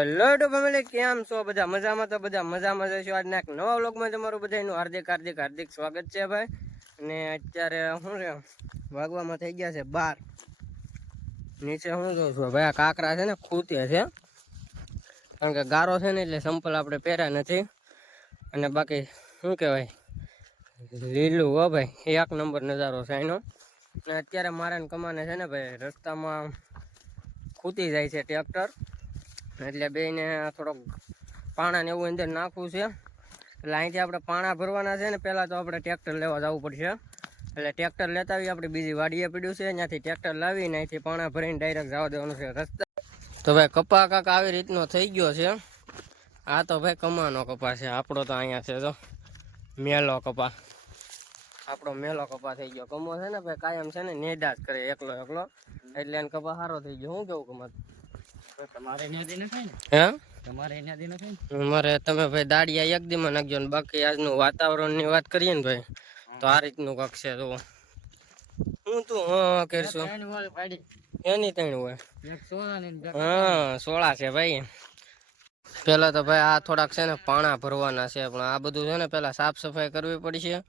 Hello two family, કેમ છો બધા? મજામાં? તો બધા મજામાં જઈશું. આજના એક નવા વ્લોગમાં તમારું બધાનું હાર્દિક સ્વાગત છે ભાઈ. અને અત્યારે શું છે, વાગવામાં થઈ ગયા છે 12. નીચે શું જોઉં છું ભાઈ, આ કાંકરા છે ને ખૂતે છે, કારણ કે ગારો છે ને એટલે સંપલ આપણે પહેર્યા નથી. અને બાકી શું કહેવાય, લીલું હો ભાઈ, એક નંબર નજારો છે એનો. અને અત્યારે મારે કમાને છે ને ભાઈ, રસ્તામાં ખૂતી જાય છે ટ્રેક્ટર, એટલે બેને થોડોક પાણા ને એવું અંદર નાખવું છે. એટલે અહીંથી આપણે પાણા ભરવાના છે ને, પહેલાં તો આપણે ટ્રેક્ટર લેવા જવું પડશે. એટલે ટ્રેક્ટર લેતા આવીએ, આપણે બીજી વાડીએ પડ્યું છે, ત્યાંથી ટ્રેક્ટર લાવીને અહીંથી પાણા ભરીને ડાયરેક્ટ જવા દેવાનું છે રસ્તા. તો ભાઈ કપા કાંક આવી રીતનો થઈ ગયો છે. આ તો ભાઈ કમાનો કપા છે, આપણો તો અહીંયા છે તો મેલો કપા, આપણો મેલો કપા થઈ ગયો. કમો છે ને ભાઈ કાયમ છે ને નેડા જ કરે એકલો, એટલે એને કપા સારો થઈ ગયો. શું કેવું કમા? તમારે અમારે તમે ભાઈ દાડિયા એક દીમાં નાખજો ને. બાકી આજનું વાતાવરણ ની વાત કરીએ ને ભાઈ, તો આ રીતનું કક્ષ છે. તો હું તું કરશું એની ત્રણ હોય, હા 16 છે ભાઈ. પેલા તો ભાઈ આ થોડાક છે ને પાણા ભરવાના છે, પણ આ બધું છે ને પેલા સાફ સફાઈ કરવી પડશે.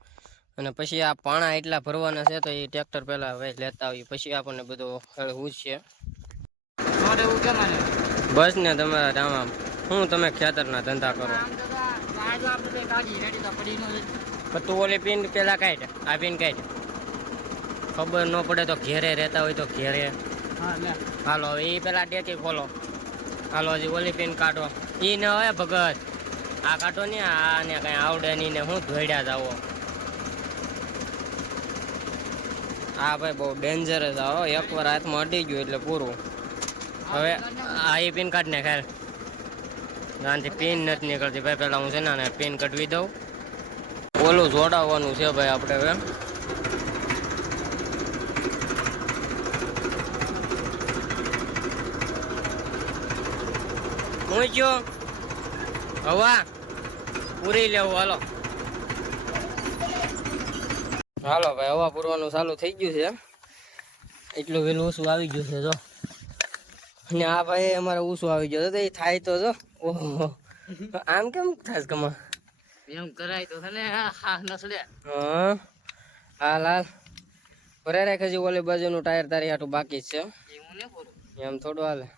અને પછી આ પાણા એટલા ભરવાના છે, તો એ ટ્રેક્ટર પેલા ભાઈ લેતા આવી, પછી આપણને બધું હળવું છે. બસ ને તમારા આમાં શું તમે ખેતરના ધંધા કરો? તું ઓલી પીન પેલા કાઢ, આ પીન કાઢ. ખબર ન પડે તો ઘેરે રહેતા હોય તો ઘેરે. હાલો એ પેલા ડેકી ખોલો. હાલો હજી ઓલી પીન કાઢો. ઈ ન હોય ભગત, આ કાઢો ને, આને કઈ આવડે નહીં ને હું ધોઈડ્યા જાવો. હા ભાઈ બહુ ડેન્જરસ આવો, એકવાર હાથમાં અડી ગયું એટલે પૂરું. હવે આ એ પિન કાઢ ને ખેર, આનાથી પિન નથી નીકળતી ભાઈ. પેલા હું છે ને પિન કઢવી દઉં. ઓલું જોડાવવાનું છે ભાઈ આપણે હવે. હું જો હવા પૂરી લેવું. હાલો હાલો ભાઈ, હવા પૂરવાનું ચાલુ થઈ ગયું છે. એટલું વેલું ઓછું આવી ગયું છે જો. ને આ ભાઈ અમારે ઓછું આવી ગયો તો એ થાય તો જો. ઓહો, આમ કેમ થાય કમા? એમ કરાય તો ને. હા હાલ હાલ ભરે રાખે છે. ઓલી બાજુનું ટાયર તારી હાટું બાકી જ છે. એમ થોડું હાલે.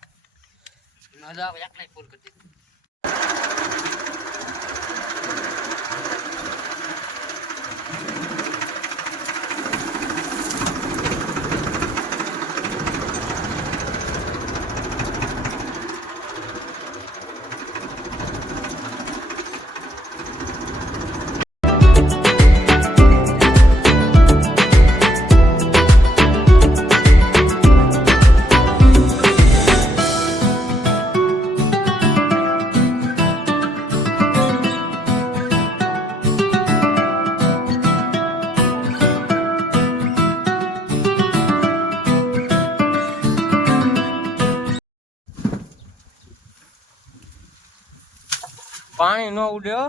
પાણી ન ઉડ્યો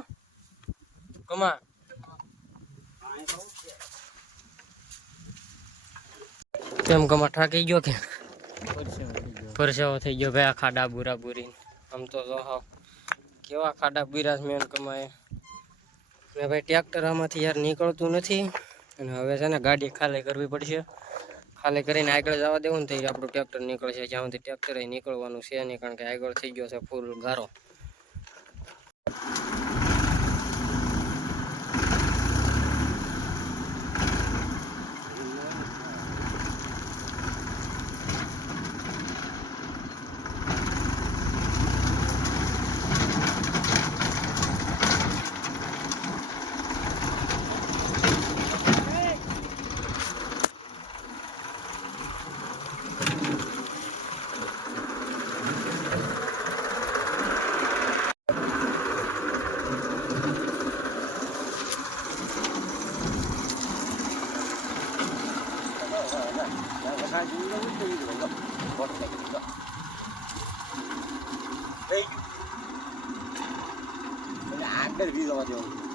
કમા. કેમ કમા ઠાકી ગયો કે પરસેવો થઈ ગયો ભાઈ? આ ખાડા બુરા બુરી આમ તો જો હાવ કેવા ખાડા બુરા મેન કમાય ને ભાઈ. ટ્રેક્ટર આમાંથી યાર નીકળતું નથી, અને હવે છે ને ગાડી ખાલી કરવી પડશે. ખાલી કરીને આગળ જવા દેવું ને તો આપણું ટ્રેક્ટર નીકળશે. જ્યાં સુધી ટ્રેક્ટર નીકળવાનું છે નહીં, કારણ કે આગળ થઈ ગયો છે ફૂલ ગારો. આગળ વી જવા દેવું.